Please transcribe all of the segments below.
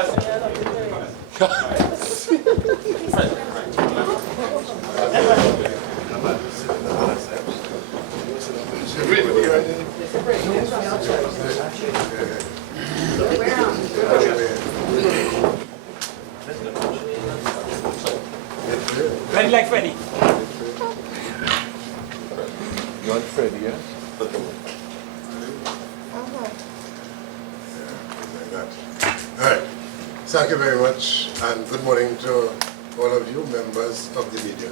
Ready like Freddy. You want Freddy, yeah? All right. Thank you very much, and good morning to all of you members of the media.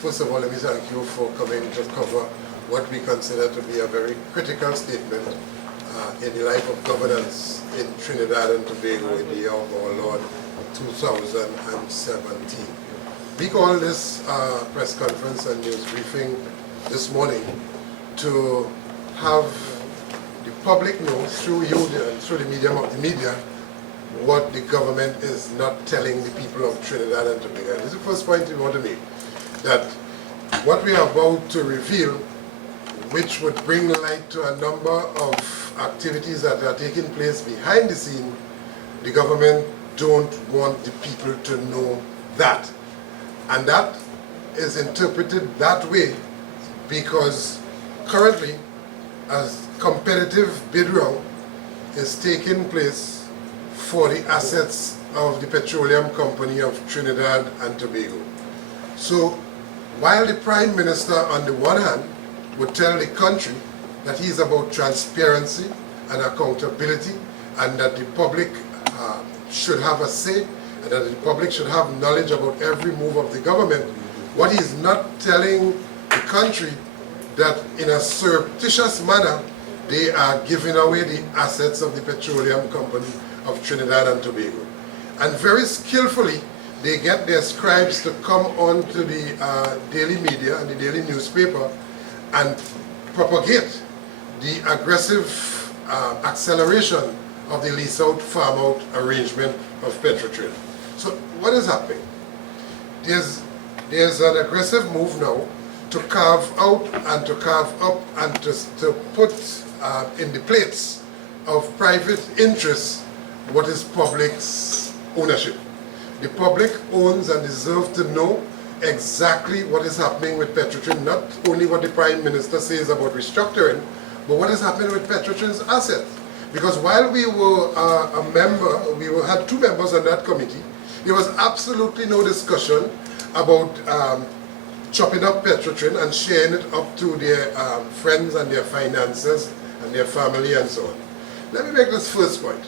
First of all, let me thank you for coming to cover what we consider to be a very critical statement in the life of governance in Trinidad and Tobago in the year of our Lord 2017. We call this press conference and news briefing this morning to have the public know through you and through the medium of the media what the government is not telling the people of Trinidad and Tobago. This is the first point we want to make, that what we are about to reveal, which would bring light to a number of activities that are taking place behind the scene, the government don't want the people to know that. And that is interpreted that way because currently a competitive bid round is taking place for the assets of the Petroleum Company of Trinidad and Tobago. So while the Prime Minister on the one hand would tell the country that he is about transparency and accountability and that the public should have a say and that the public should have knowledge about every move of the government, what he is not telling the country that in a surreptitious manner they are giving away the assets of the Petroleum Company of Trinidad and Tobago. And very skillfully, they get their scribes to come on to the daily media and the daily newspaper and propagate the aggressive acceleration of the lease-out, farm-out arrangement of Petrotrin. So what is happening? There's an aggressive move now to carve out and to carve up and to put in the plates of private interests what is public's ownership. The public owns and deserves to know exactly what is happening with Petrotrin, not only what the Prime Minister says about restructuring, but what is happening with Petrotrin's assets. Because while we were a member, had two members on that committee, there was absolutely no discussion about chopping up Petrotrin and sharing it up to their friends and their finances and their family and so on. Let me make this first point.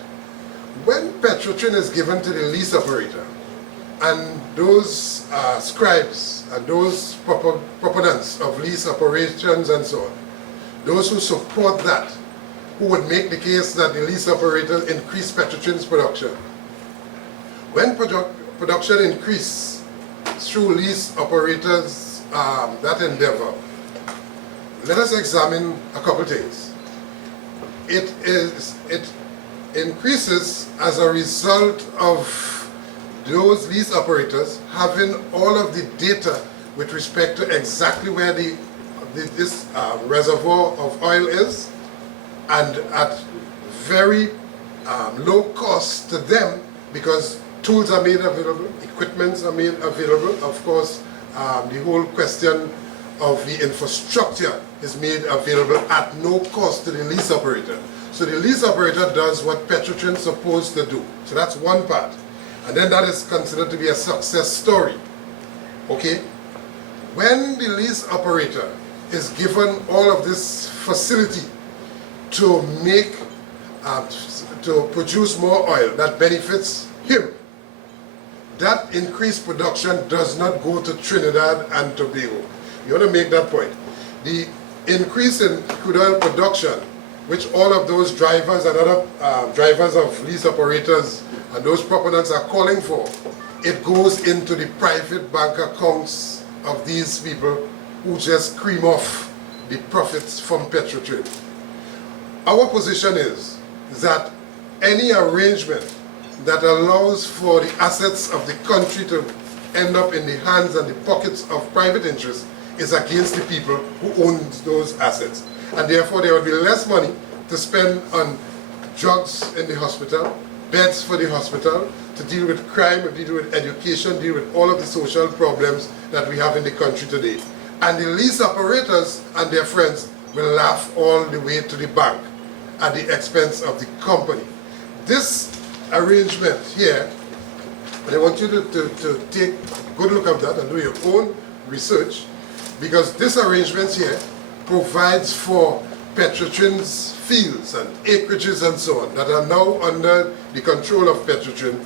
When Petrotrin is given to the lease operator, and those scribes and those proponents of lease operations and so on, those who support that, who would make the case that the lease operators increase Petrotrin's production. When production increase through lease operators, that endeavor, let us examine a couple things. It increases as a result of those lease operators having all of the data with respect to exactly where this reservoir of oil is, and at very low cost to them because tools are made available, equipments are made available. Of course, the whole question of the infrastructure is made available at no cost to the lease operator. So the lease operator does what Petrotrin is supposed to do. So that's one part. And then that is considered to be a success story. Okay? When the lease operator is given all of this facility to make, to produce more oil that benefits him, that increased production does not go to Trinidad and Tobago. You want to make that point. The increase in crude oil production, which all of those drivers and other drivers of lease operators and those proponents are calling for, it goes into the private bank accounts of these people who just cream off the profits from Petrotrin. Our position is that any arrangement that allows for the assets of the country to end up in the hands and the pockets of private interests is against the people who own those assets. And therefore there will be less money to spend on drugs in the hospital, beds for the hospital, to deal with crime, to deal with education, deal with all of the social problems that we have in the country today. And the lease operators and their friends will laugh all the way to the bank at the expense of the company. This arrangement here, and I want you to take a good look at that and do your own research, because this arrangement here provides for Petrotrin's fields and acreages and so on that are now under the control of Petrotrin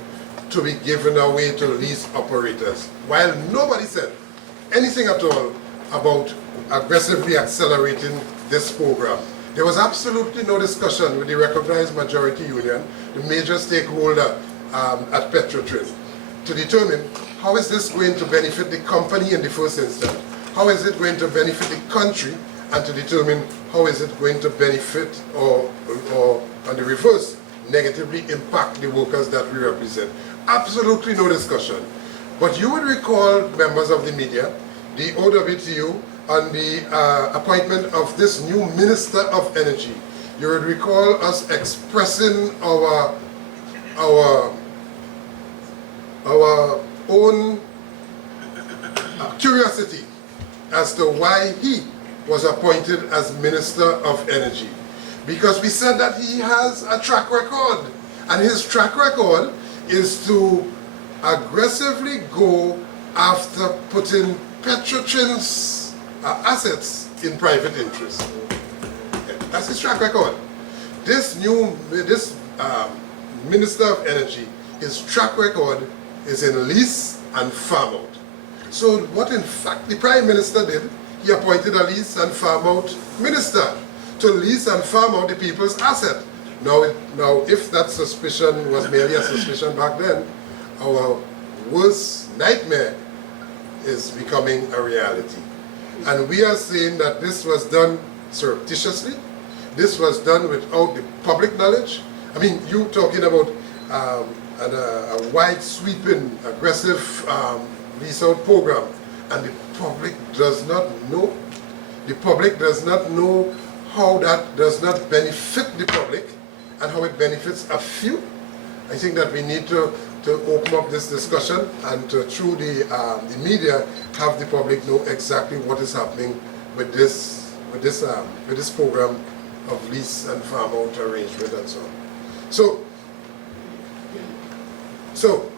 to be given away to lease operators, while nobody said anything at all about aggressively accelerating this program. There was absolutely no discussion with the recognized majority union, the major stakeholder at Petrotrin, to determine how is this going to benefit the company in the first instance, how is it going to benefit the country, and to determine how is it going to benefit or on the reverse, negatively impact the workers that we represent. Absolutely no discussion. But you would recall, members of the media, the OWTU on the appointment of this new Minister of Energy. You would recall us expressing our own curiosity as to why he was appointed as Minister of Energy. Because we said that he has a track record, and his track record is to aggressively go after putting Petrotrin's assets in private interest. Okay, that's his track record. This Minister of Energy, his track record is in lease and farm out. So what in fact the Prime Minister did, he appointed a lease and farm out minister to lease and farm out the people's asset. Now if that suspicion was merely a suspicion back then, our worst nightmare is becoming a reality. And we are saying that this was done surreptitiously, this was done without the public knowledge. I mean, you talking about a wide sweeping, aggressive lease out program, and the public does not know. The public does not know how that does not benefit the public and how it benefits a few. I think that we need to open up this discussion and to, through the media, have the public know exactly what is happening with this program of lease and farm out arrangement and so on. So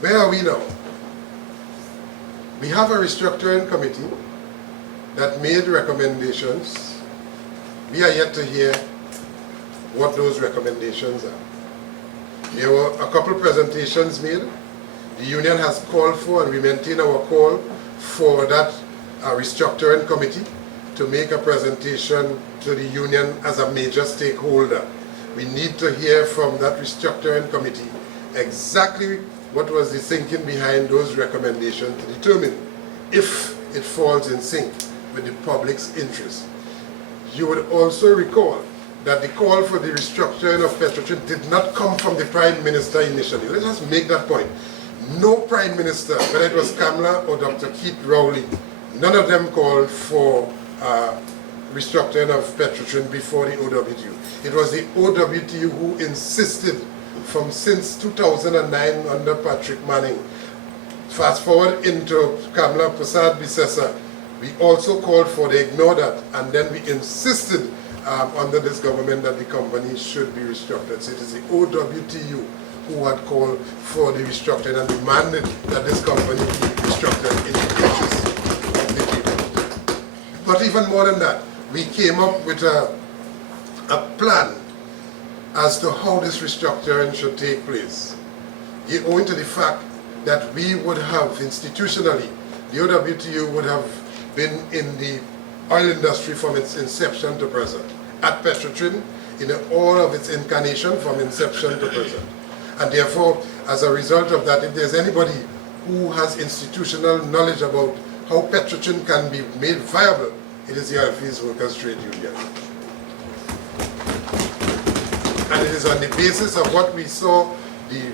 where are we now? We have a restructuring committee that made recommendations. We are yet to hear what those recommendations are. There were a couple presentations made. The union has called for, and we maintain our call for that restructuring committee to make a presentation to the union as a major stakeholder. We need to hear from that restructuring committee exactly what was the thinking behind those recommendations to determine if it falls in sync with the public's interest. You would also recall that the call for the restructuring of Petrotrin did not come from the Prime Minister initially. Let us make that point. No Prime Minister, whether it was Kamala or Dr. Keith Rowley, none of them called for restructuring of Petrotrin before the OWTU. It was the OWTU who insisted since 2009 under Patrick Manning. Fast forward into Kamala Prasad Bisesa, we also called for, they ignored that, and then we insisted under this government that the company should be restructured. So it is the OWTU who had called for the restructuring and demanded that this company be restructured in the interest of the people. But even more than that, we came up with a plan as to how this restructuring should take place. Owing to the fact that we would have institutionally, the OWTU would have been in the oil industry from its inception to present, at Petrotrin, in all of its incarnation from inception to present. And therefore, as a result of that, if there's anybody who has institutional knowledge about how Petrotrin can be made viable, it is the Oilfields Workers Trade Union. And it is on the basis of what we saw the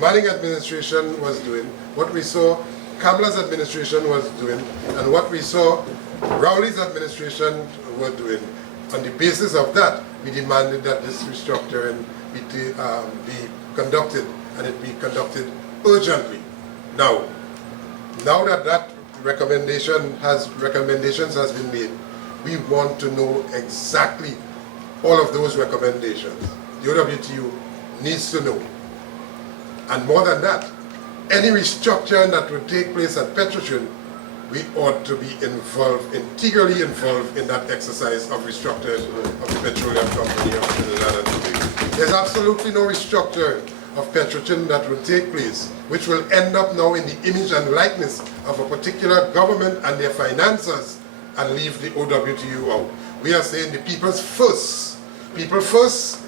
Manning administration was doing, what we saw Kamala's administration was doing, and what we saw Rowley's administration were doing. On the basis of that, we demanded that this restructuring be conducted, and it be conducted urgently. Now that recommendations has been made, we want to know exactly all of those recommendations. The OWTU needs to know. And more than that, any restructuring that would take place at Petrotrin, we ought to be integrally involved in that exercise of restructuring of the Petroleum Company of Trinidad and Tobago. There's absolutely no restructuring of Petrotrin that will take place, which will end up now in the image and likeness of a particular government and their finances, and leave the OWTU out. We are saying the people's first, people first,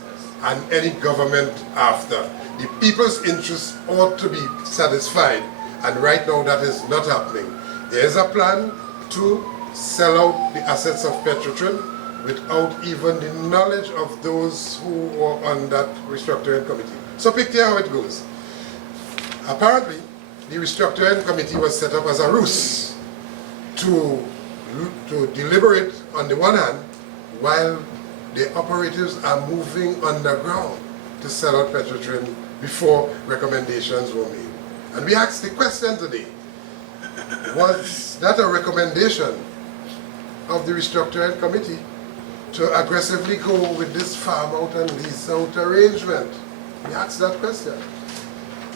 and any government after. The people's interests ought to be satisfied, and right now that is not happening. There is a plan to sell out the assets of Petrotrin without even the knowledge of those who were on that restructuring committee. So picture how it goes. Apparently, the restructuring committee was set up as a ruse to deliberate on the one hand, while the operatives are moving underground to sell out Petrotrin before recommendations were made. And we asked the question today, was that a recommendation of the restructuring committee to aggressively go with this farm out and lease out arrangement? We asked that question.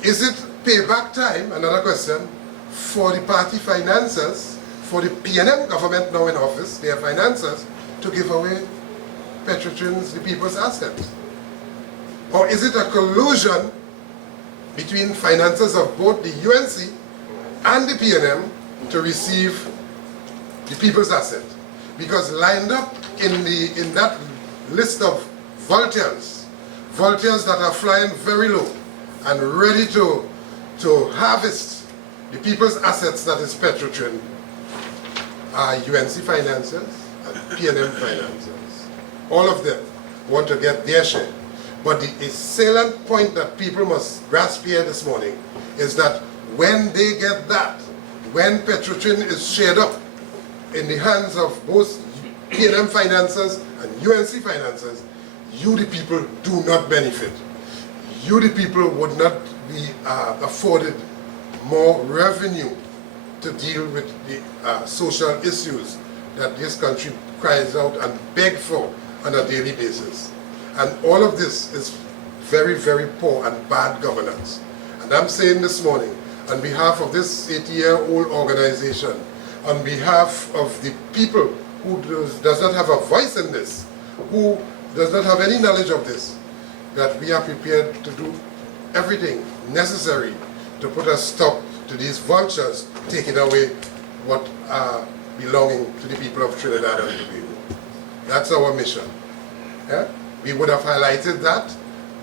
Is it payback time, another question, for the party finances, for the PNM government now in office, their finances, to give away Petrotrin's, the people's assets? Or is it a collusion between finances of both the UNC and the PNM to receive the people's asset? Because lined up in that list of vultures that are flying very low and ready to harvest the people's assets, that is Petrotrin, are UNC finances and PNM finances. All of them want to get their share. But the salient point that people must grasp here this morning is that when they get that, when Petrotrin is shared up in the hands of both PNM finances and UNC finances, you the people do not benefit. You the people would not be afforded more revenue to deal with the social issues that this country cries out and begs for on a daily basis. And all of this is very, very poor and bad governance. And I'm saying this morning, on behalf of this 80-year-old organization, on behalf of the people who does not have a voice in this, who does not have any knowledge of this, that we are prepared to do everything necessary to put a stop to these vultures taking away what are belonging to the people of Trinidad and Tobago. That's our mission. Yeah? We would have highlighted that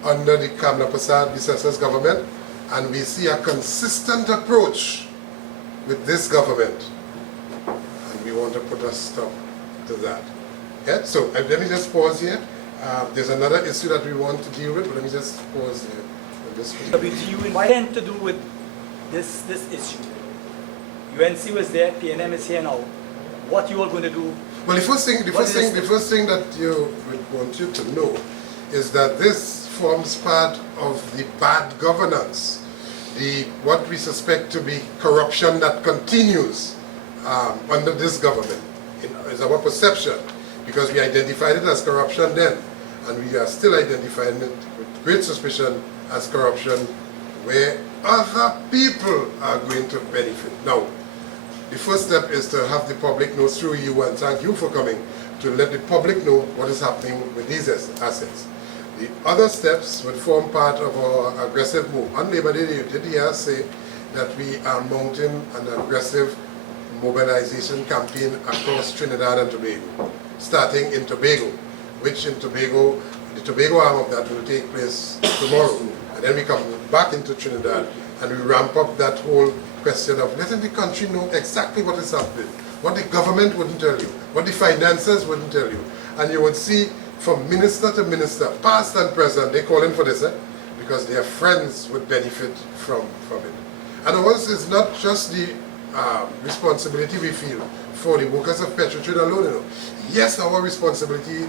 under the Kamla Prasad Bissessa's government, and we see a consistent approach with this government, and we want to put a stop to that. Yeah? So let me just pause here. There's another issue that we want to deal with, but let me just pause here. WTU, what intend to do with this issue? UNC was there, PNM is here now. What you all going to do? Well, the first thing that you would want you to know is that this forms part of the bad governance, what we suspect to be corruption that continues under this government. Is our perception, because we identified it as corruption then, and we are still identifying it with great suspicion as corruption where other people are going to benefit. Now, the first step is to have the public know through you, and thank you for coming, to let the public know what is happening with these assets. The other steps would form part of our aggressive move. On Labor Day, you did hear say that we are mounting an aggressive mobilization campaign across Trinidad and Tobago, starting in Tobago, which in Tobago, the Tobago arm of that will take place tomorrow. And then we come back into Trinidad and we ramp up that whole question of letting the country know exactly what is happening, what the government wouldn't tell you, what the financiers wouldn't tell you. And you would see from minister to minister, past and present, they call in for this, because their friends would benefit from it. And ours is not just the responsibility we feel for the workers of Petrotrin alone. Yes, our responsibility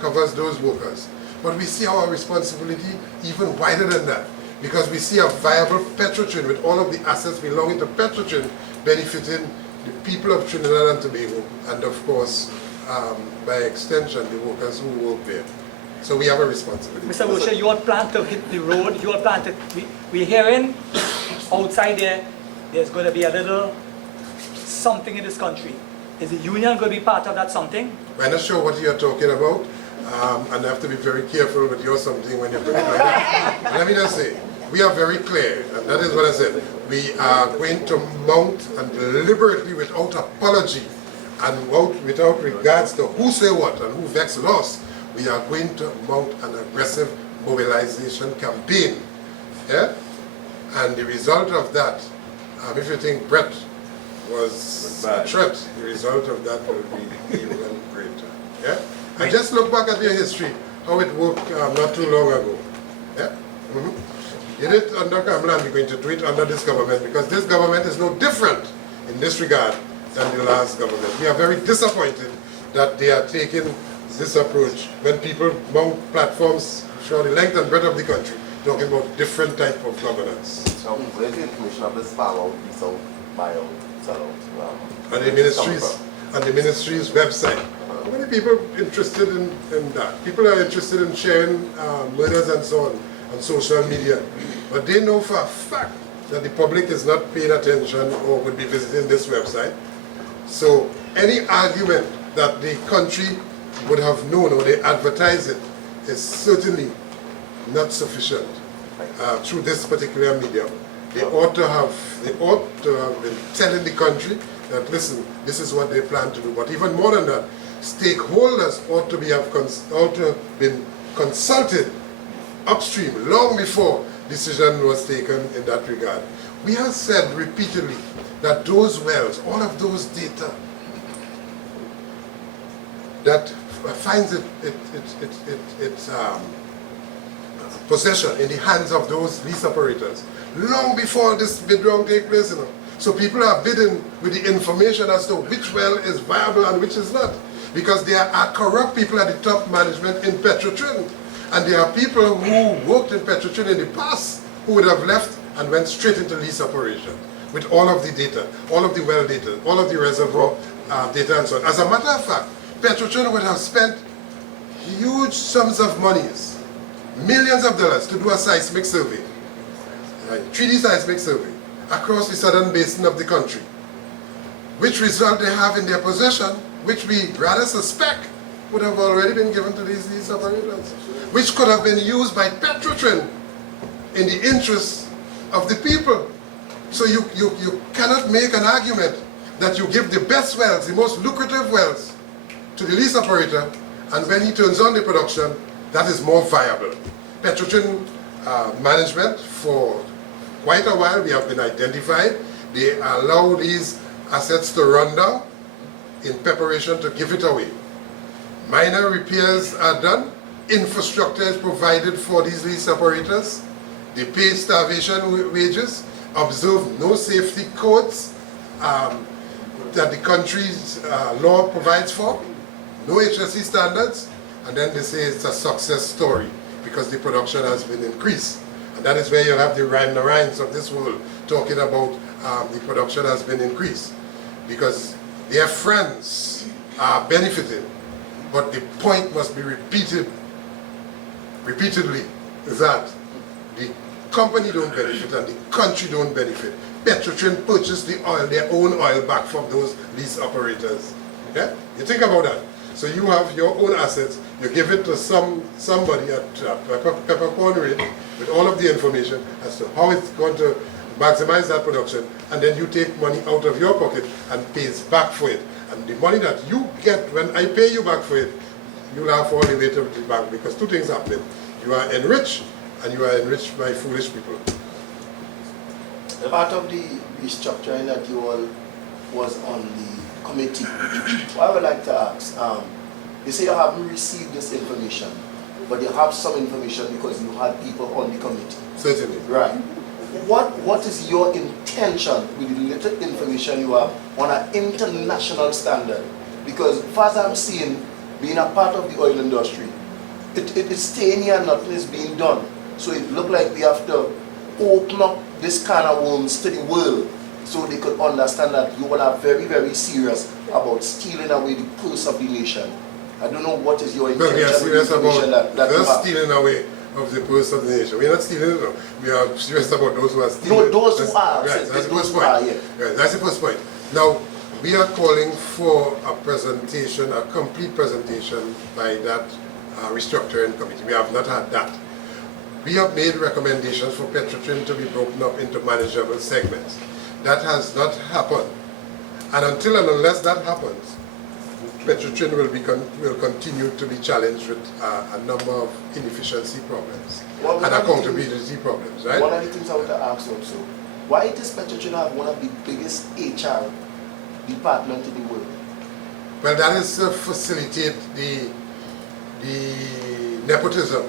covers those workers, But we see our responsibility even wider than that, because we see a viable Petrotrin with all of the assets belonging to Petrotrin benefiting the people of Trinidad and Tobago, and of course, by extension, the workers who work there. So we have a responsibility. Mr. Roget, you all plan to hit the road, you all plan to, we're hearing outside there's going to be a little something in this country. Is the union going to be part of that something? I'm not sure what you're talking about, and I have to be very careful with your something when you put it like that. Let me just say, we are very clear, and that is what I said. We are going to mount, and deliberately, without apology, and without regards to who say what and who vex loss, we are going to mount an aggressive mobilization campaign. Yeah? And the result of that, if you think Brett was a threat, the result of that will be even greater. Yeah? And just look back at your history, how it worked not too long ago. Yeah? You did it under Kamala, we're going to do it under this government, because this government is no different in this regard than the last government. We are very disappointed that they are taking this approach when people mount platforms throughout the length and breadth of the country talking about different type of governance. So where's the information of this follow, so bio, On the ministry's website. How many people interested in that? People are interested in sharing murders and so on social media. But they know for a fact that the public is not paying attention or would be visiting this website. So any argument that the country would have known or they advertise it is certainly not sufficient through this particular medium. They ought to have been telling the country that, listen, this is what they plan to do. But even more than that, stakeholders ought to have been consulted upstream long before decision was taken in that regard. We have said repeatedly that those wells, all of those data that finds its possession in the hands of those lease operators long before this bid round take place, you know. So people are bidding with the information as to which well is viable and which is not, because there are corrupt people at the top management in Petrotrin, and there are people who worked in Petrotrin in the past who would have left and went straight into lease operation with all of the data, all of the well data, all of the reservoir data and so on. As a matter of fact, Petrotrin would have spent huge sums of monies, millions of dollars, to do a seismic survey, right, 3D seismic survey, across the southern basin of the country, which result they have in their possession, which we rather suspect would have already been given to these lease operators, which could have been used by Petrotrin in the interest of the people. So you cannot make an argument that you give the best wells, the most lucrative wells, to the lease operator, and when he turns on the production, that is more viable. Petrotrin management, for quite a while, we have been identified. They allow these assets to run down in preparation to give it away. Minor repairs are done. Infrastructure is provided for these lease operators. They pay starvation wages, observe no safety codes that the country's law provides for, no HSE standards, and then they say it's a success story because the production has been increased. And that is where you have the Rhines of this world talking about the production has been increased, because their friends are benefiting. But the point must be repeatedly, that the company don't benefit and the country don't benefit. Petrotrin purchased the oil, their own oil, back from those lease operators. Okay? You think about that. So you have your own assets, you give it to somebody at peppercorn rate with all of the information as to how it's going to maximize that production, and then you take money out of your pocket and pays back for it. And the money that you get when I pay you back for it, you'll have all the way to the bank, because two things happen. You are enriched, and you are enriched by foolish people. Part of the restructuring that you all was on the committee, what I would like to ask, you say you haven't received this information, but you have some information because you had people on the committee. Certainly. Right. What is your intention with the little information you have on an international standard? Because as I'm seeing, being a part of the oil industry, it's staying here and nothing is being done. So it looked like we have to open up this kind of worms to the world so they could understand that you all are very, very serious about stealing away the purse of the nation. I don't know what is your intention. Well, we are serious about that you have. stealing away of the purse of the nation. We are not stealing it, no. We are serious about those who are stealing. No, those who are. Right, that's the first who are, point. yeah. Right, that's the first point. Now, we are calling for a presentation, a complete presentation by that restructuring committee. We have not had that. We have made recommendations for Petrotrin to be broken up into manageable segments. That has not happened. And until and unless that happens, Petrotrin will continue to be challenged with a number of inefficiency problems and accountability problems, right? One of the things I want to ask also, why does Petrotrin have one of the biggest HR departments in the world? Well, that is to facilitate the nepotism,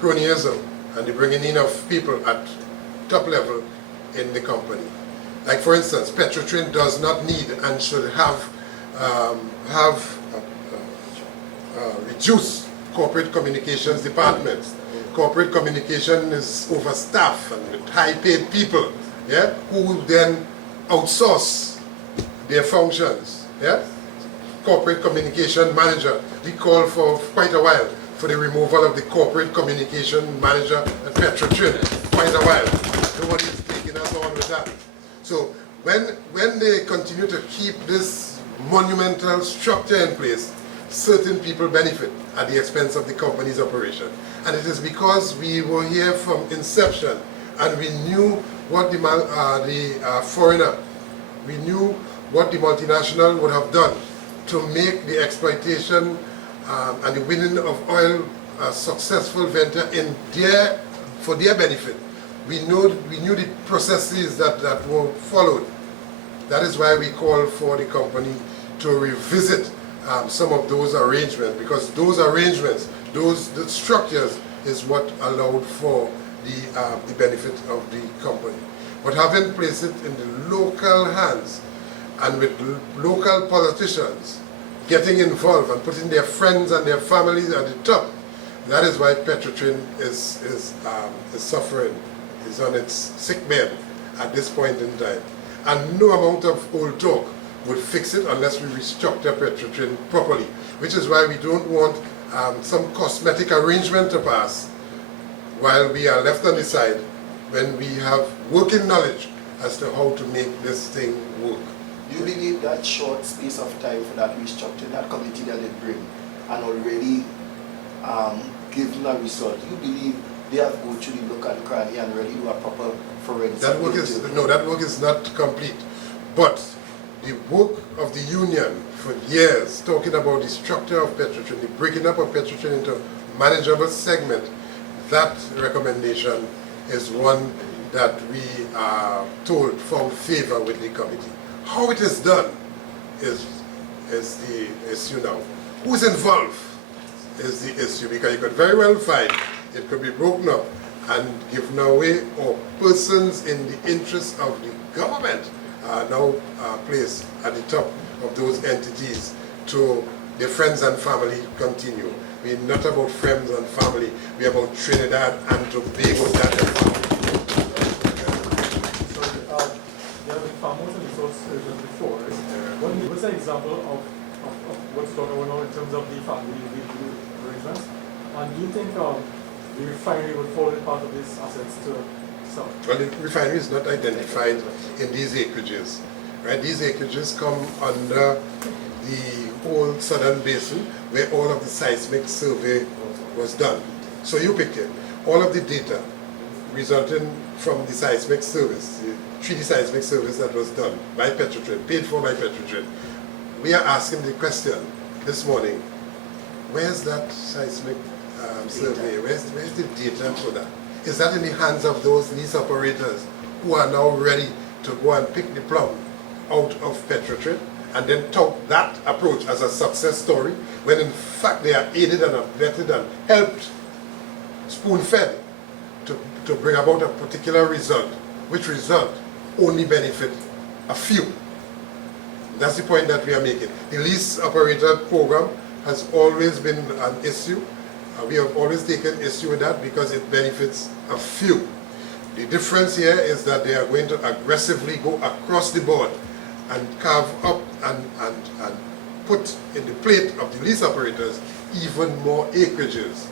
cronyism, and the bringing in of people at top level in the company. Like for instance, Petrotrin does not need and should have reduced corporate communications departments. Corporate communication is overstaffed and with high-paid people, yeah, who then outsource their functions. Yeah? Corporate communication manager, we called for quite a while for the removal of the corporate communication manager at Petrotrin. Quite a while. Nobody is taking us on with that. So when they continue to keep this monumental structure in place, certain people benefit at the expense of the company's operation. And it is because we were here from inception and we knew what the foreigner, we knew what the multinational would have done to make the exploitation and the winning of oil a successful venture for their benefit. We knew the processes that were followed. That is why we call for the company to revisit some of those arrangements, because those arrangements, the structures is what allowed for the benefit of the company. But having placed it in the local hands and with local politicians getting involved and putting their friends and their families at the top, that is why Petrotrin is suffering, is on its sick bed at this point in time. And no amount of old talk would fix it unless we restructure Petrotrin properly, which is why we don't want some cosmetic arrangement to pass while we are left on the side when we have working knowledge as to how to make this thing work. Do you believe that short space of time for that restructuring, that committee that they bring, and already given a result, do you believe they have go through the look and cranny and really do a proper forensic? That work is not complete. But the work of the union for years, talking about the structure of Petrotrin, the breaking up of Petrotrin into manageable segment, that recommendation is one that we are told found favor with the committee. How it is done is the issue now. Who's involved is the issue, because you could very well find it could be broken up and given away, or persons in the interest of the government are now placed at the top of those entities to their friends and family continue. We're not about friends and family, we're about Trinidad and Tobago. There have been farmers and resource urgent before. What's an example of what's going on in terms of the family arrangements? And do you think the refinery would fall in part of these assets to sell? Well, the refinery is not identified in these acreages. Right? These acreages come under the whole southern basin where all of the seismic survey was done. So you picked it. All of the data resulting from the seismic service, the 3D seismic service that was done by Petrotrin, paid for by Petrotrin. We are asking the question this morning, where's that seismic survey? Where's the data for that? Is that in the hands of those lease operators who are now ready to go and pick the plum out of Petrotrin and then tout that approach as a success story, when in fact they are aided and abetted and helped, spoon-fed, to bring about a particular result, which result only benefit a few. That's the point that we are making. The lease operator program has always been an issue, We have always taken issue with that because it benefits a few. The difference here is that they are going to aggressively go across the board and carve up and put in the plate of the lease operators even more acreages,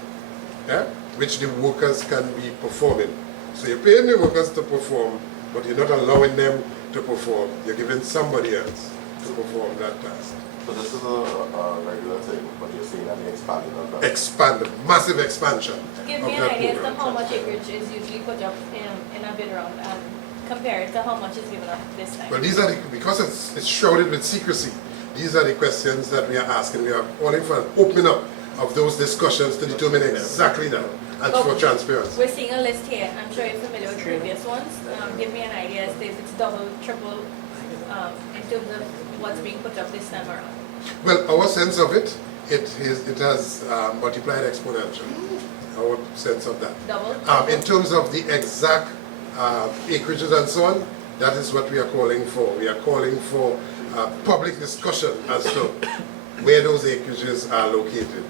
yeah, which the workers can be performing. So you're paying the workers to perform, but you're not allowing them to perform. You're giving somebody else to perform that task. So this is a regular thing, but you're saying that they expanded on that. Expand, massive expansion. Give of me an that idea as to program. how much acreage is usually put up in a bid round and compare it to how much is given up this time. Well, these are because it's shrouded with secrecy. These are the questions that we are asking. We are calling for an opening up of those discussions to determine exactly that and for transparency. We're seeing a list here. I'm sure you're familiar with previous ones. Give me an idea as to if it's double, triple, in terms of what's being put up this time around. Well, our sense of it has multiplied exponentially. Our sense of that. Double? In terms of the exact acreages and so on, that is what we are calling for. We are calling for public discussion as to where those acreages are located,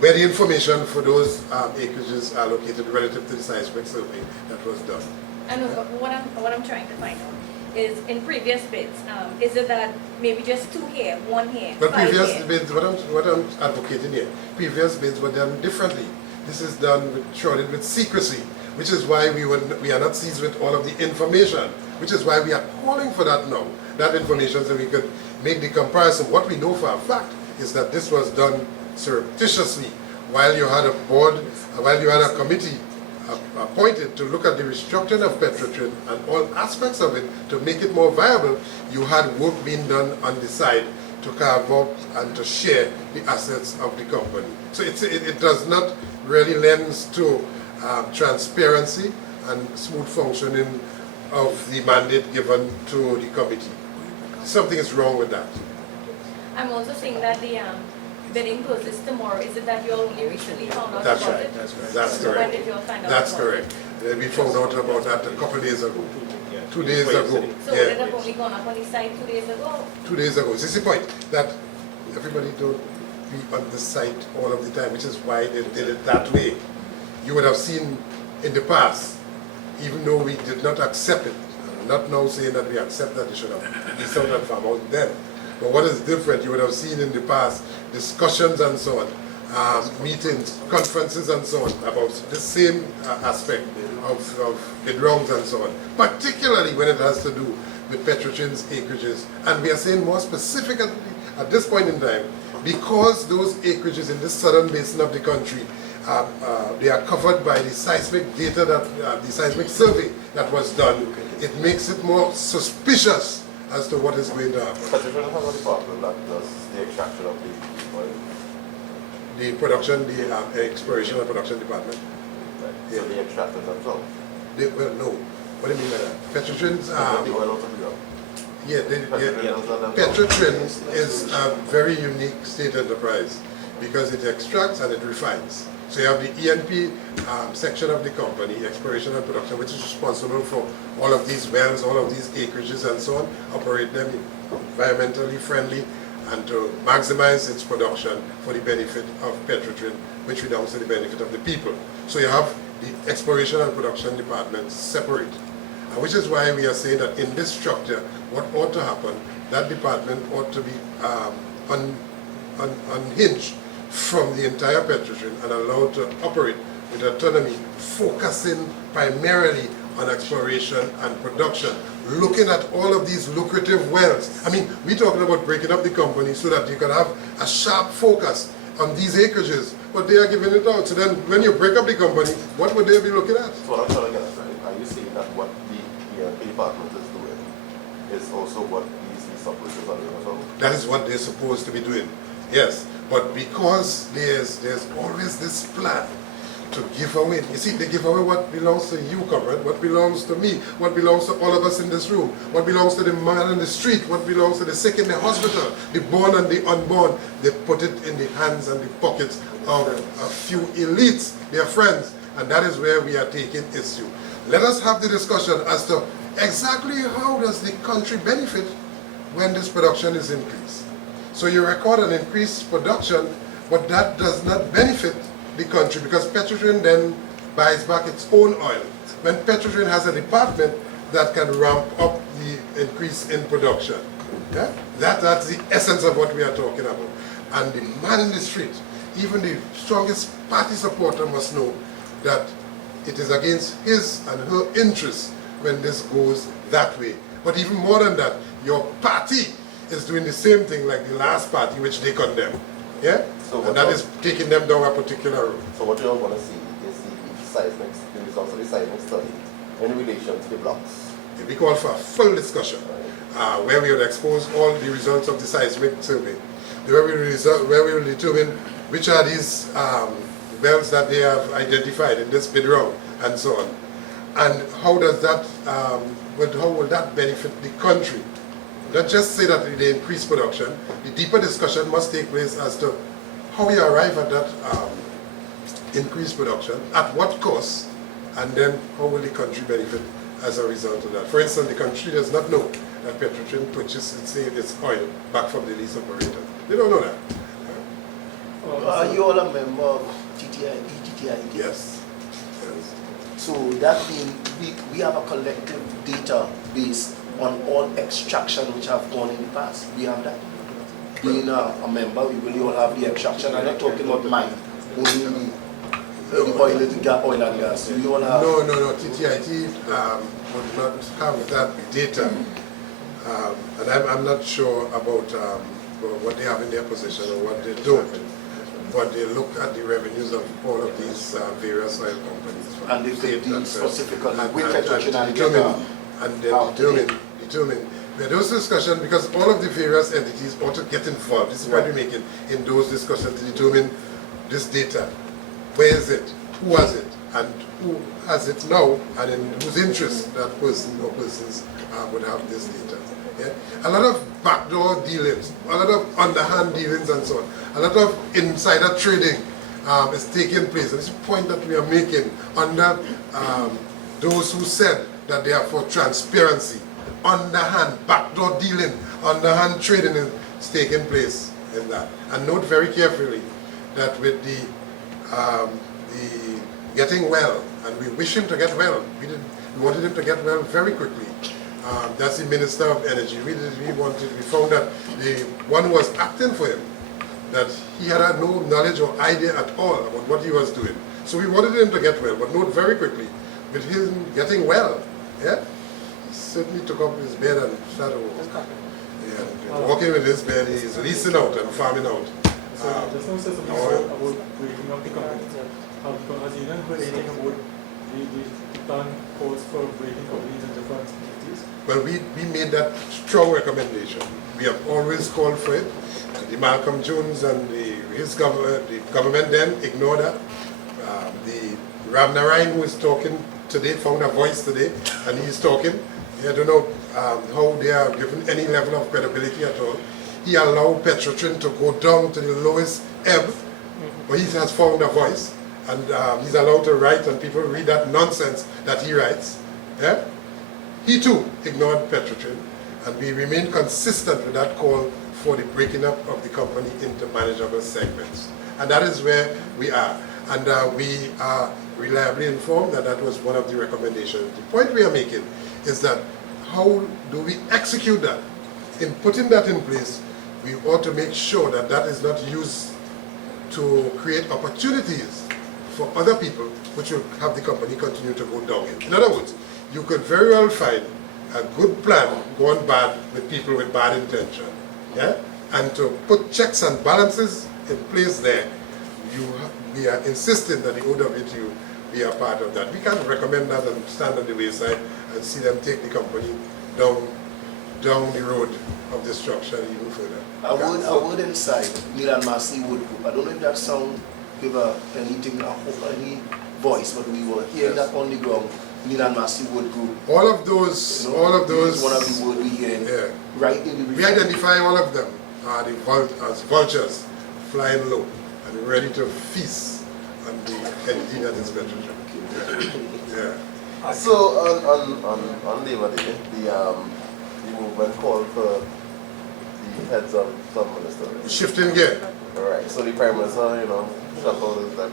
where the information for those acreages are located relative to the seismic survey that was done. And what I'm trying to find out is in previous bids, is it that maybe just 2 here, 1 here, But 5 previous here? bids, what I'm advocating here, previous bids were done differently. This is done shrouded with secrecy, which is why we are not seized with all of the information, which is why we are calling for that now, that information, so we could make the comparison. What we know for a fact is that this was done surreptitiously while you had a board, while you had a committee appointed to look at the restructuring of Petrotrin and all aspects of it to make it more viable. You had work being done on the side to carve up and to share the assets of the company. So it does not really lends to transparency and smooth functioning of the mandate given to the committee. Something is wrong with that. I'm also seeing that the bidding closes tomorrow. Is it that you all only recently found out That's about right. it? That's So when correct. did you all find out That's about it? correct. We found out about that a couple of days ago. 2 days ago. So would it have only gone up on the site 2 days ago? 2 days ago. This is the point, that everybody don't be on the site all of the time, which is why they did it that way. You would have seen in the past, even though we did not accept it, I'm not now saying that we accept that they should have missed out on farm out then. But what is different, you would have seen in the past discussions and so on, meetings, conferences and so on about the same aspect of bid rounds and so on, particularly when it has to do with Petrotrin's acreages. And we are saying more specifically at this point in time, because those acreages in the southern basin of the country, they are covered by the seismic data that, the seismic survey that was done, it makes it more suspicious as to what is going to happen. Petrotrin has a department that does the extraction of the oil. The production, the exploration and production department. Right. Yeah. So they extract it themselves. Well, no. What do you mean by that? Petrotrin's, They put the oil out of the ground. yeah, does that themselves. Petrotrin is a very unique state enterprise because it extracts and it refines. So you have the E&P section of the company, exploration and production, which is responsible for all of these wells, all of these acreages and so on, operate them environmentally friendly and to maximize its production for the benefit of Petrotrin, which redounds to the benefit of the people. So you have the exploration and production departments separate, which is why we are saying that in this structure, what ought to happen, that department ought to be unhinged from the entire Petrotrin and allowed to operate with autonomy, focusing primarily on exploration and production, looking at all of these lucrative wells. I mean, we're talking about breaking up the company so that you can have a sharp focus on these acreages, but they are giving it out. So then when you break up the company, what would they be looking at? So what I'm trying to get at, right, are you saying that what the E&P department is doing is also what these operators are doing as well? That is what they're supposed to be doing, yes. But because there's always this plan to give away, you see, they give away what belongs to you, comrade, what belongs to me, what belongs to all of us in this room, what belongs to the man on the street, what belongs to the sick in the hospital, the born and the unborn. They put it in the hands and the pockets of a few elites, their friends, and that is where we are taking issue. Let us have the discussion as to exactly how does the country benefit when this production is increased. So you record an increased production, but that does not benefit the country because Petrotrin then buys back its own oil. When Petrotrin has a department that can ramp up the increase in production. Yeah? That's the essence of what we are talking about. And the man in the street, even the strongest party supporter must know that it is against his and her interests when this goes that way. But even more than that, your party is doing the same thing like the last party which they condemn. Yeah? So and that is taking them down a particular road. So what you all want to see is the seismic, the results of the seismic study in relation to the blocks. We call for a full discussion where we will expose all the results of the seismic survey, where we will determine which are these wells that they have identified in this bid round and so on. And how does that, how will that benefit the country? Not just say that they increase production. The deeper discussion must take place as to how we arrive at that increased production, at what cost, and then how will the country benefit as a result of that. For instance, the country does not know that Petrotrin purchased its oil back from the lease operator. They don't know that. Are you all a member of TTI? Yes. So that means we have a collective database on all extraction which have gone in the past. We have that. Being a member, we really all have the extraction. I'm not talking about mine, only the oil, the gas, oil and gas. We all have. No. TTIT would not have that data. And I'm not sure about what they have in their possession or what they don't. But they look at the revenues of all of these various oil companies. And they could deal specifically with and then determine where those discussions, because all of the various entities ought to get involved. This is what we're making in those discussions to determine this data. Where is it? Who has it? And who has it now? And in whose interest that person or persons would have this data. Yeah? A lot of backdoor dealings, a lot of underhand dealings and so on, a lot of insider trading is taking place. And this is the point that we are making under those who said that they are for transparency. Underhand, backdoor dealing, underhand trading is taking place in that. And note very carefully that with the getting well, and we wish him to get well, we wanted him to get well very quickly. That's the Minister of Energy. We found that the one who was acting for him, that he had no knowledge or idea at all about what he was doing. So we wanted him to get well, but note very quickly, with him getting well, yeah, he certainly took up his bed and started walking. Yeah, walking with his bed, he's leasing out and farming out. So just now said something about breaking up the company. Has you heard anything about the plan calls for breaking companies in different entities? Well, we made that strong recommendation. We have always called for it. The Malcolm Jones and the government then ignored that. The Ram Narayan, who is talking today, found a voice today, and he's talking. I don't know how they are given any level of credibility at all. He allowed Petrotrin to go down to the lowest ebb, but he has found a voice, and he's allowed to write, and people read that nonsense that he writes. Yeah? He too ignored Petrotrin, and we remain consistent with that call for the breaking up of the company into manageable segments. And that is where we are. And we are reliably informed that that was one of the recommendations. The point we are making is that how do we execute that? In putting that in place, we ought to make sure that that is not used to create opportunities for other people which will have the company continue to go down. In other words, you could very well find a good plan going bad with people with bad intention. Yeah? And to put checks and balances in place there, we are insisting that the OWTU be a part of that. We can't recommend that and stand on the wayside and see them take the company down the road of destruction even further. I would inside Milan Massey Wood Group. I don't know if that sound give anything, any voice, but we were hearing that on the ground. Milan Massey Wood Group. All of those. One of the words we hear. Yeah. Right in the. We identify all of them as vultures flying low and ready to feast on the entity that is Petrotrin. Yeah. So on Labor Day, the movement called for the heads of some ministers. Shifting gear. Alright, so the Prime Minister, shuffled that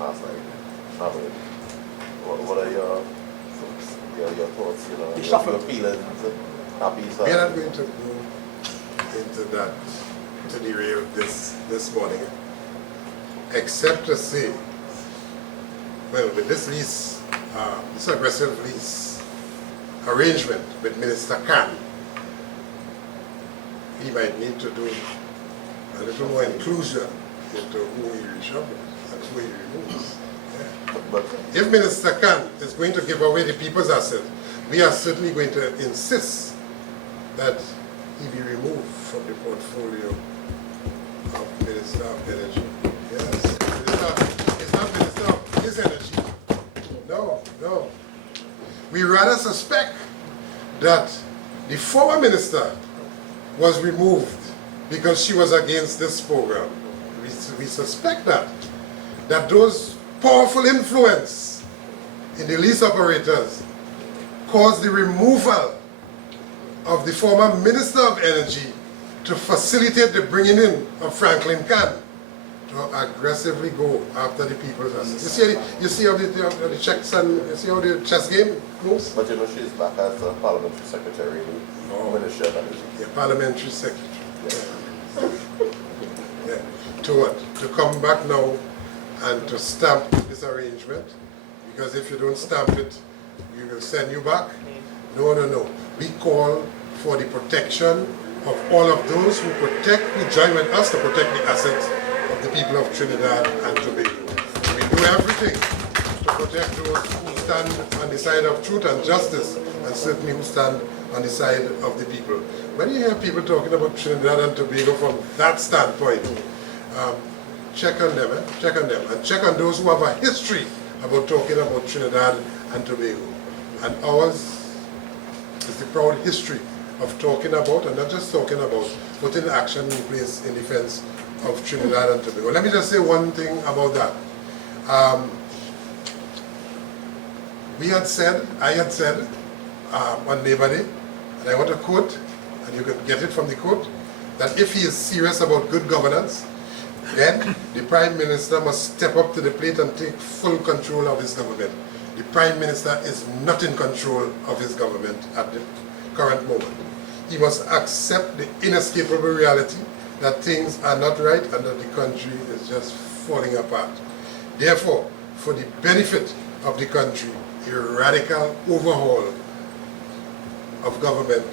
last night. I mean, what are your thoughts, you know, The your shuffle. feelings, happy, We are sad? not going to go into that, to derail this morning, except to say, well, with this lease, this aggressive lease arrangement with Minister Khan, he might need to do a little more inclusion into who he reshuffles and who he removes. Yeah. But If Minister Khan is going to give away the people's asset, we are certainly going to insist that he be removed from the portfolio of Minister of Energy. Yes, it's not Minister of his energy. No, no. We rather suspect that the former minister was removed because she was against this program. We suspect that those powerful influence in the lease operators caused the removal of the former Minister of Energy to facilitate the bringing in of Franklin Khan to aggressively go after the people's assets. You see how the checks and you see how the chess game goes? you know, she's back as the parliamentary secretary in Oh. the Ministry of Energy. Yeah, parliamentary secretary. Yeah. To what? To come back now and to stamp this arrangement, because if you don't stamp it, we will send you back. No, no, no. We call for the protection of all of those who join with us to protect the assets of the people of Trinidad and Tobago. We do everything to protect those who stand on the side of truth and justice, and certainly who stand on the side of the people. When you hear people talking about Trinidad and Tobago from that standpoint, check on them, check on them, and check on those who have a history about talking about Trinidad and Tobago. And ours is the proud history of talking about, and not just talking about, putting action in place in defense of Trinidad and Tobago. Let me just say one thing about that. I had said on Labor Day, and I want to quote, and you can get it from the quote, that if he is serious about good governance, then the Prime Minister must step up to the plate and take full control of his government. The Prime Minister is not in control of his government at the current moment. He must accept the inescapable reality that things are not right and that the country is just falling apart. Therefore, for the benefit of the country, a radical overhaul of government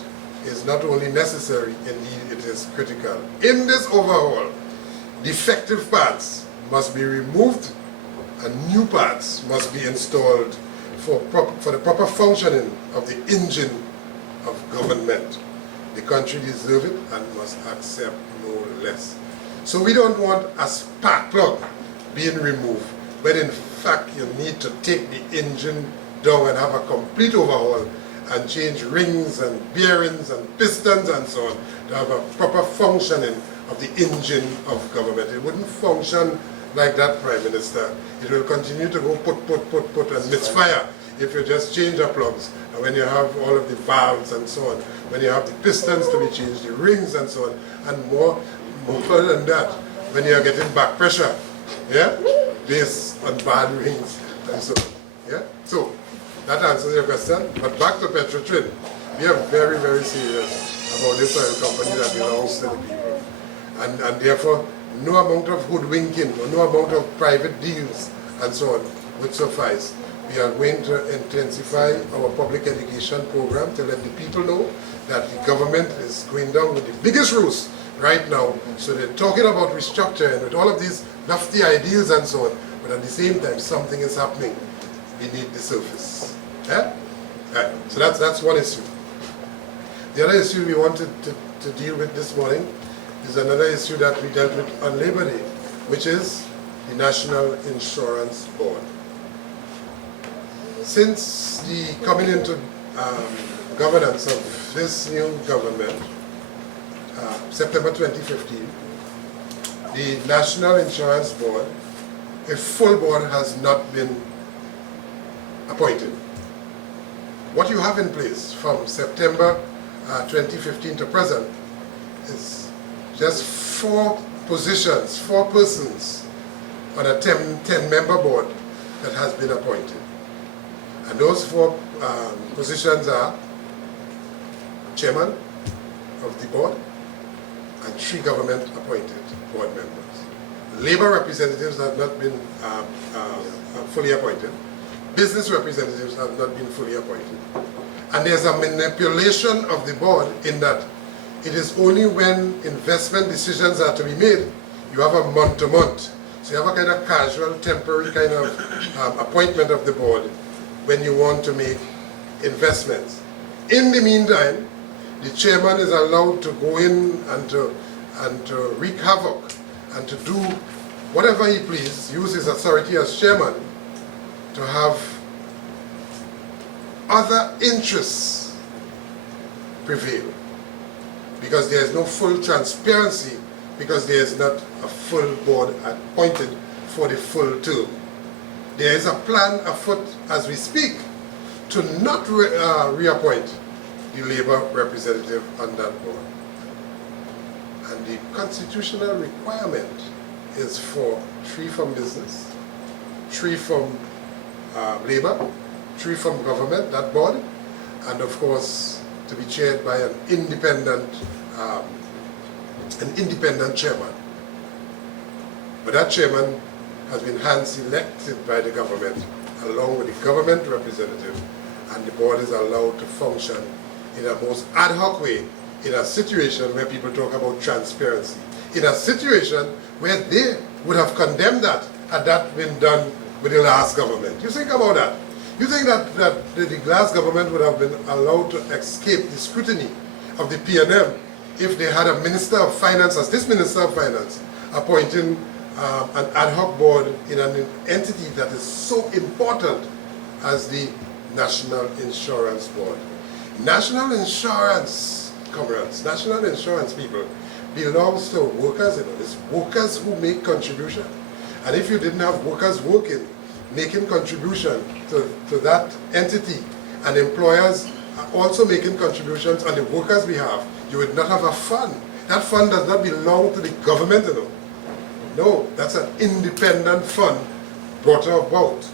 is not only necessary, indeed it is critical. In this overhaul, defective parts must be removed and new parts must be installed for the proper functioning of the engine of government. The country deserves it and must accept no less. So we don't want a spark plug being removed, but in fact you need to take the engine down and have a complete overhaul and change rings and bearings and pistons and so on to have a proper functioning of the engine of government. It wouldn't function like that, Prime Minister. It will continue to go put and misfire if you just change the plugs. And when you have all of the valves and so on, when you have the pistons to be changed, the rings and so on, and more further than that, when you are getting back pressure, yeah, based on bad rings and so on. Yeah? So that answers your question. But back to Petrotrin, we are very, very serious about this oil company that belongs to the people. And therefore, no amount of hoodwinking or no amount of private deals and so on would suffice. We are going to intensify our public education program to let the people know that the government is going down with the biggest ruse right now. So they're talking about restructuring with all of these lofty ideals and so on, but at the same time something is happening beneath the surface. Yeah? Right. So that's one issue. The other issue we wanted to deal with this morning is another issue that we dealt with on Labor Day, which is the National Insurance Board. Since the coming into governance of this new government, September 2015, the National Insurance Board, a full board, has not been appointed. What you have in place from September 2015 to present is just 4 positions, 4 persons on a 10-member board that has been appointed. And those 4 positions are chairman of the board and 3 government-appointed board members. Labor representatives have not been fully appointed. Business representatives have not been fully appointed. And there's a manipulation of the board in that it is only when investment decisions are to be made, you have a month-to-month. So you have a kind of casual, temporary kind of appointment of the board when you want to make investments. In the meantime, the chairman is allowed to go in and to wreak havoc and to do whatever he pleases, use his authority as chairman to have other interests prevail. Because there is no full transparency, because there is not a full board appointed for the full term. There is a plan afoot as we speak to not reappoint the labor representative on that board. And the constitutional requirement is for 3 from business, 3 from labor, 3 from government, that board, and of course to be chaired by an independent chairman. But that chairman has been hand-selected by the government along with the government representative, and the board is allowed to function in a most ad hoc way in a situation where people talk about transparency, in a situation where they would have condemned that had that been done with the last government. You think about that. You think that the last government would have been allowed to escape the scrutiny of the P&M if they had a Minister of Finance, as this Minister of Finance, appointing an ad hoc board in an entity that is so important as the National Insurance Board. National insurance, comrades, national insurance people belongs to workers. It's workers who make contribution. And if you didn't have workers working, making contribution to that entity, and employers also making contributions on the workers' behalf, you would not have a fund. That fund does not belong to the government, No, that's an independent fund brought about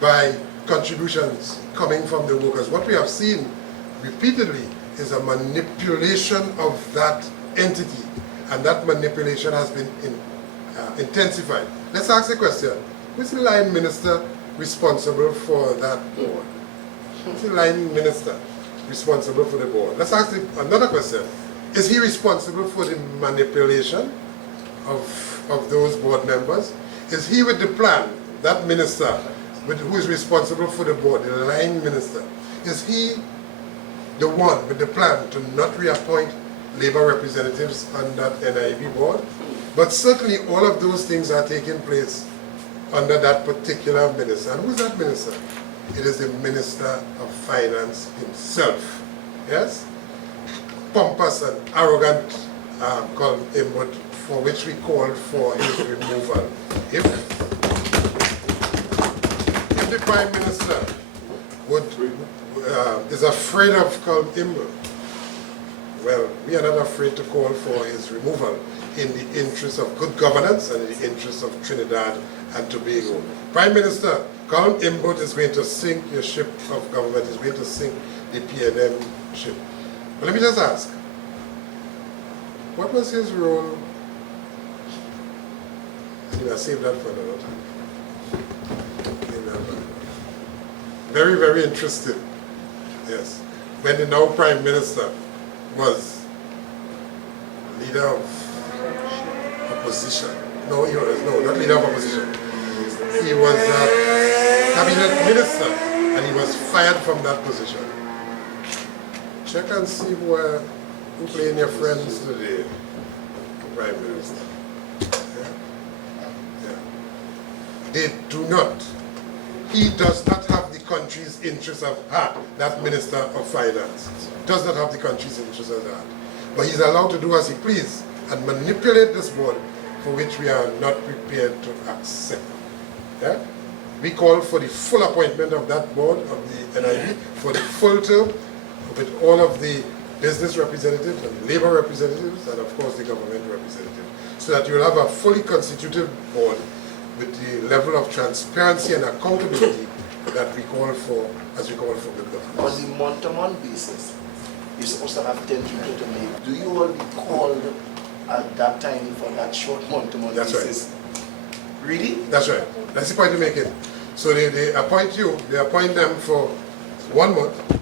by contributions coming from the workers. What we have seen repeatedly is a manipulation of that entity, and that manipulation has been intensified. Let's ask the question, who's the line minister responsible for that board? Who's the line minister responsible for the board? Let's ask another question. Is he responsible for the manipulation of those board members? Is he with the plan, that minister, who is responsible for the board, the line minister? Is he the one with the plan to not reappoint labor representatives on that NIB board? But certainly all of those things are taking place under that particular minister. And who's that minister? It is the Minister of Finance himself. Yes? Pompous and arrogant called him, but for which we called for his removal. If the Prime Minister is afraid of calling him, well, we are not afraid to call for his removal in the interest of good governance and in the interest of Trinidad and Tobago. Prime Minister, Colin Imbut is going to sink your ship of government, is going to sink the PNM ship. But let me just ask, what was his role? Anyway, I'll save that for another time. Very, very interesting. Yes. When the now Prime Minister was leader of opposition. No, not leader of opposition. He was a cabinet minister, and he was fired from that position. Check and see who playing your friends today, Prime Minister. They do not. He does not have the country's interests at heart. That Minister of Finance does not have the country's interests at heart. But he's allowed to do as he pleases and manipulate this board, for which we are not prepared to accept. Yeah? We call for the full appointment of that board, of the NIB, for the full term, with all of the business representatives and the labor representatives, and of course the government representatives, so that you'll have a fully constituted board with the level of transparency and accountability that we call for, as we call for good governance. On the month-to-month basis, you're supposed to have 10 people to make. Do you all be called at that time for that short month-to-month That's basis? Really? That's right. That's the point you're making. So they appoint you, they appoint them for 1 month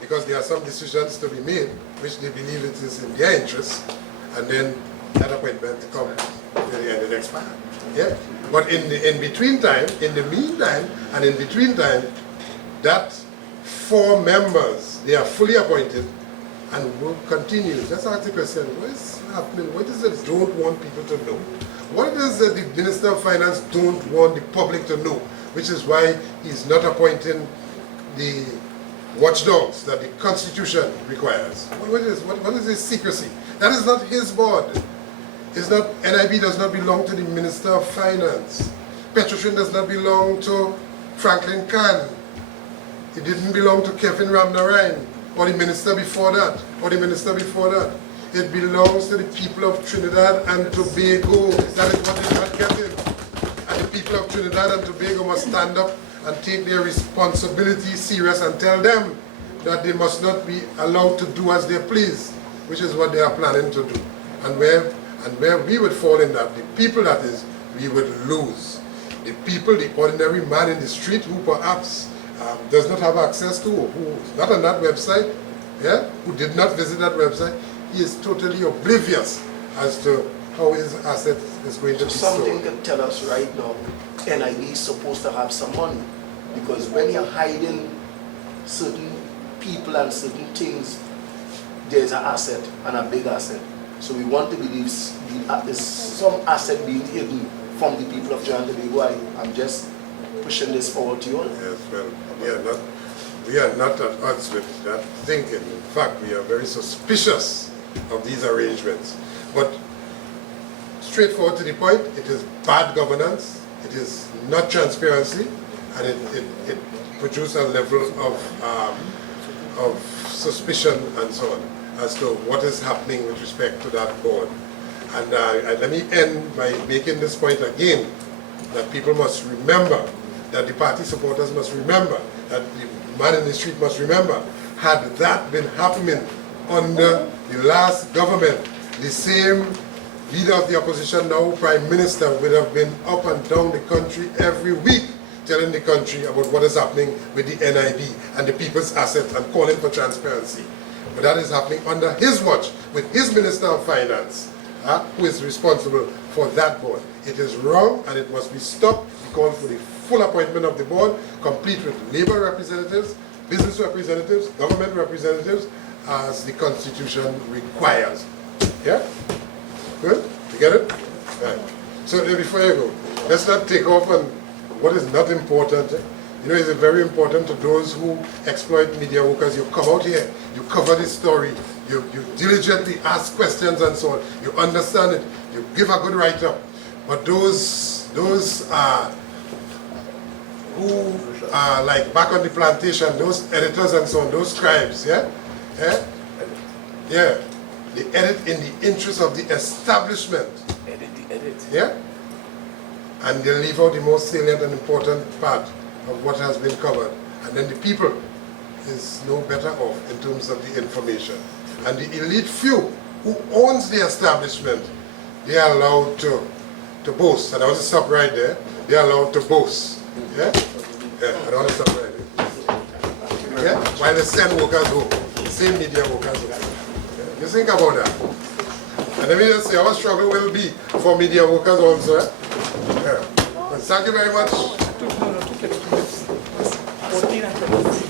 because there are some decisions to be made which they believe it is in their interest, and then that appointment comes to the end of the expire. Yeah? But in the between time, in the meantime, and in between time, that 4 members, they are fully appointed and will continue. Let's ask the question, what is happening? What is it don't want people to know? What is it the Minister of Finance don't want the public to know? Which is why he's not appointing the watchdogs that the Constitution requires. What is this secrecy? That is not his board. It's not, NIB does not belong to the Minister of Finance. Petrotrin does not belong to Franklin Khan. It didn't belong to Kevin Ramnarain, or the minister before that, or the minister before that. It belongs to the people of Trinidad and Tobago. That is what they're not getting. And the people of Trinidad and Tobago must stand up and take their responsibility serious and tell them that they must not be allowed to do as they please, which is what they are planning to do. And where we would fall in that, the people that is, we would lose. The people, the ordinary man in the street who perhaps does not have access to, who is not on that website, yeah, who did not visit that website, he is totally oblivious as to how his asset is going to be sold. Something can tell us right now, NIB is supposed to have some money, because when you're hiding certain people and certain things, there's an asset and a big asset. So we want to believe there's some asset being hidden from the people of Trinidad and Tobago. I'm just pushing this forward to you all. Yes, well, we are not at odds with that thinking. In fact, we are very suspicious of these arrangements. But straightforward to the point, it is bad governance, it is not transparency, and it produces a level of suspicion and so on as to what is happening with respect to that board. And let me end by making this point again, that people must remember, that the party supporters must remember, that the man in the street must remember, had that been happening under the last government, the same leader of the opposition, now Prime Minister, would have been up and down the country every week telling the country about what is happening with the NIB and the people's assets and calling for transparency. But that is happening under his watch with his Minister of Finance, who is responsible for that board. It is wrong and it must be stopped. We call for the full appointment of the board, complete with labor representatives, business representatives, government representatives, as the Constitution requires. Yeah? Good? You get it? Right. So before you go, let's not take off on what is not important. You know, it's very important to those who exploit media workers. You come out here, you cover this story, you diligently ask questions and so on. You understand it, you give a good write-up. But those who are like back on the plantation, those editors and so on, those scribes, yeah? Yeah. They edit in the interest of the establishment. Edit. Yeah? And they leave out the most salient and important part of what has been covered. And then the people is no better off in terms of the information. And the elite few who owns the establishment, they are allowed to boast. And I want to stop right there. They are allowed to boast. Yeah? Yeah, I don't want to stop right there. Yeah? While they send workers home, the same media workers home. Yeah? You think about that. And let me just say, our struggle will be for media workers also. Yeah. Thank you very much. 14 and 20.